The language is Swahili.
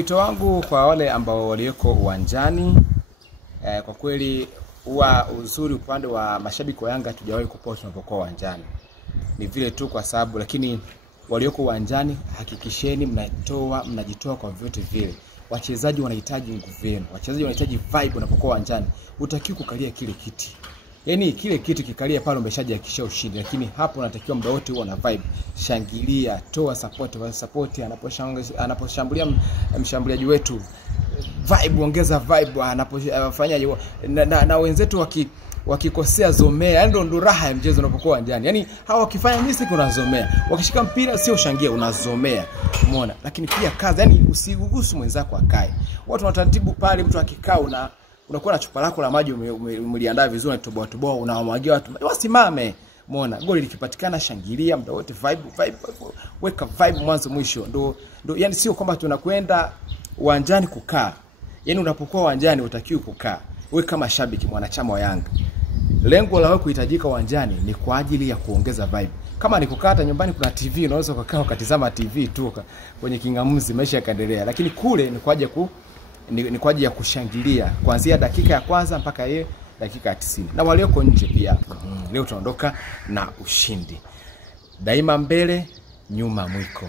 Wito wangu kwa wale ambao walioko uwanjani, kwa kweli huwa uzuri upande wa mashabiki wa Yanga tujawahi kupoa tunapokuwa uwanjani. Ni vile tu kwa sababu, lakini walioko uwanjani hakikisheni mnajitoa kwa vyote vile. Wachezaji wanahitaji nguvu yenu. Wachezaji wanahitaji vibe unapokuwa uwanjani. Hutakiwi kukalia kile kiti. Yaani kile kiti kikalia pale umeshajihakikishia ushindi, lakini hapo unatakiwa muda wote uwe na vibe. Shangilia, toa support anaposhambulia mshambuliaji wetu. Vibe, ongeza vibe anapofanya na wenzetu wakikosea zomea. Yaani ndo raha ya mchezo unapokuwa uwanjani. Yaani hawa wakifanya mistake unazomea. Wakishika mpira sio shangia, unazomea. Umeona? Lakini pia kazi, yaani usiruhusu mwenzako akae. Watu wataratibu pale, mtu akikaa unakuwa na chupa lako la maji umeliandaa vizuri, unatoboa unawamwagia watu wasimame. Umeona? Goli likipatikana shangilia muda wote, vibe, weka vibe mwanzo mwisho. Ndo yani sio kwamba tunakwenda uwanjani kukaa. Yani unapokuwa uwanjani utakiwa kukaa. Wewe kama shabiki mwanachama wa Yanga, lengo la wewe kuhitajika uwanjani ni kwa ajili ya kuongeza vibe. Kama ni kukaa hata nyumbani kuna TV, unaweza kukaa ukatizama TV tu kwenye kingamuzi, maisha yakaendelea. Lakini kule ni kwa ajili ya kushangilia kuanzia dakika ya kwanza mpaka dakika ya 90. Na walioko nje pia leo tunaondoka na ushindi. Daima mbele, nyuma mwiko.